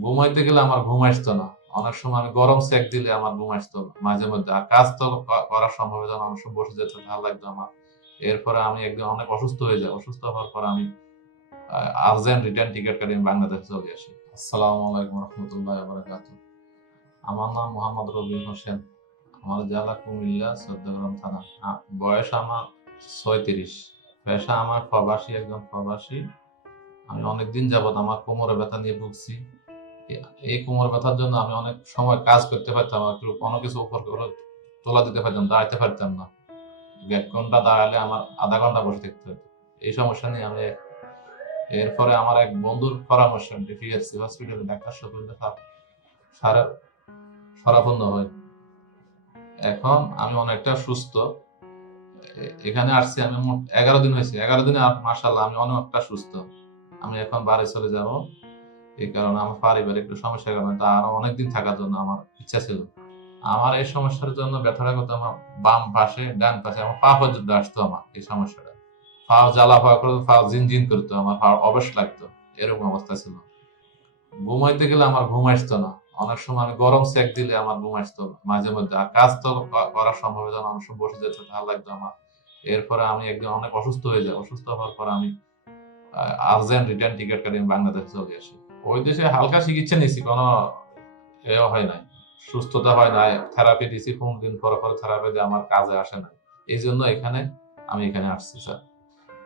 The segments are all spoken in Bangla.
ঘুমাইতে গেলে আমার ঘুম আসতো না। অনেক সময় আমি গরম সেক দিলে আমার ঘুম আসতো মাঝে মধ্যে। আর কাজ তো ক- করা সম্ভব হতো না। অনেক সময় বসে যেতে ভালো লাগতো আমার। এরপরে আমি একদম অনেক অসুস্থ হয়ে যাই। অসুস্থ হওয়ার পর আমি আর্জেন্ট রিটার্ন টিকিট কাটিয়ে আমি বাংলাদেশে চলে আসি। আসসালামু আলাইকুম রহমতুল্লাহ বারাকাতু আমার নাম মোহাম্মদ রবি হোসেন। আমার জেলা কুমিল্লা চৌদ্দগ্রাম থানা। বয়স আমার ছয়ত্রিশ। পেশা আমার প্রবাসী, একজন প্রবাসী। আমি অনেকদিন যাবত আমার কোমরে ব্যথা নিয়ে ভুগছি। এই কোমর ব্যথার জন্য আমি অনেক সময় কাজ করতে পারতাম একটু কোনো কিছু উপর করে তোলা দিতে পারতাম দাঁড়াতে পারতাম না। এক ঘণ্টা দাঁড়ালে আমার আধা ঘণ্টা বসে থাকতে হতো। এই সমস্যা নিয়ে আমি এরপরে আমার এক বন্ধুর পরামর্শ ডিপিএসসি হসপিটালে ডাক্তার স্যার সারা সরাপন্ন হয়। এখন আমি অনেকটা সুস্থ। এখানে আসছি আমি এগারো দিন হয়েছে। এগারো দিনে মাসাল্লাহ আমি অনেকটা সুস্থ। আমি এখন বাড়ি চলে যাব। এই কারণে আমার পারিবারিক একটু সমস্যার কারণে তা আরও অনেকদিন থাকার জন্য আমার ইচ্ছা ছিল। আমার এই সমস্যার জন্য ব্যথাটা করতো আমার বাম পাশে, ডান পাশে আমার পা পর্যন্ত আসতো আমার এই সমস্যাটা। জ্বালা করতো করতো, আমার পা অবশ লাগতো, এরকম অবস্থা ছিল। ঘুমাইতে গেলে আমার ঘুম আসতো না। অনেক সময় আমি গরম সেক দিলে আমার ঘুম আসতো মাঝে মধ্যে। আর কাজ তো করা সম্ভব অনেক সময় বসে যেতে ভালো লাগতো আমার। এরপরে আমি একদম অনেক অসুস্থ হয়ে যাই। অসুস্থ হওয়ার পর আমি আর্জেন্ট রিটার্ন টিকিট কাটিয়ে বাংলাদেশে চলে আসি। ওই দেশে হালকা চিকিৎসা নিয়েছি কোনো এ হয় নাই। সুস্থতা হয় নাই থেরাপি দিছি পনেরো দিন পর পর থেরাপি দিয়ে আমার কাজে আসে না এই জন্য এখানে আমি এখানে আসছি, স্যার।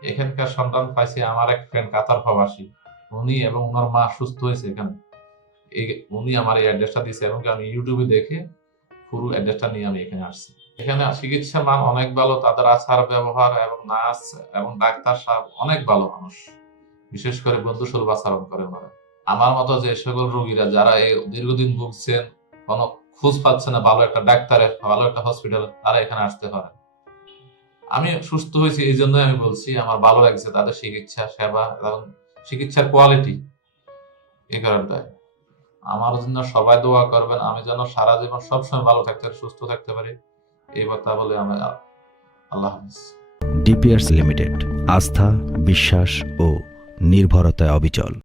এখানকার সন্তান পাইছি আমার এক ফ্রেন্ড কাতার প্রবাসী। উনি এবং ওনার মা সুস্থ হয়েছে এখানে। এই- উনি আমার এই অ্যাড্রেসটা দিয়েছে এবং আমি ইউটিউবে দেখে পুরো অ্যাড্রেসটা নিয়ে আমি এখানে আসছি। এখানে চিকিৎসার মান অনেক ভালো, তাদের আচার ব্যবহার এবং নার্স এবং ডাক্তার সাহেব অনেক ভালো মানুষ। বিশেষ করে বন্ধু সুলভ আচরণ করে ওনারা। আমার মতো যে সকল রোগীরা যারা এই দীর্ঘদিন ভুগছেন, কোনো খোঁজ পাচ্ছে না, ভালো একটা ডাক্তারের ভালো একটা হসপিটাল তারা এখানে আসতে পারে। আমি সুস্থ হয়েছি, এই জন্যই আমি বলছি, আমার ভালো লাগছে তাদের চিকিৎসা, সেবা এবং চিকিৎসার কোয়ালিটি এই কারণটায় আমার জন্য সবাই দোয়া করবেন, আমি যেন সারা জীবন সবসময় ভালো থাকতে পারি, সুস্থ থাকতে পারি। এই কথা বলে আমি আল্লাহ হাফিজ। ডিপিয়ার্স লিমিটেড আস্থা, বিশ্বাস ও নির্ভরতায় অবিচল।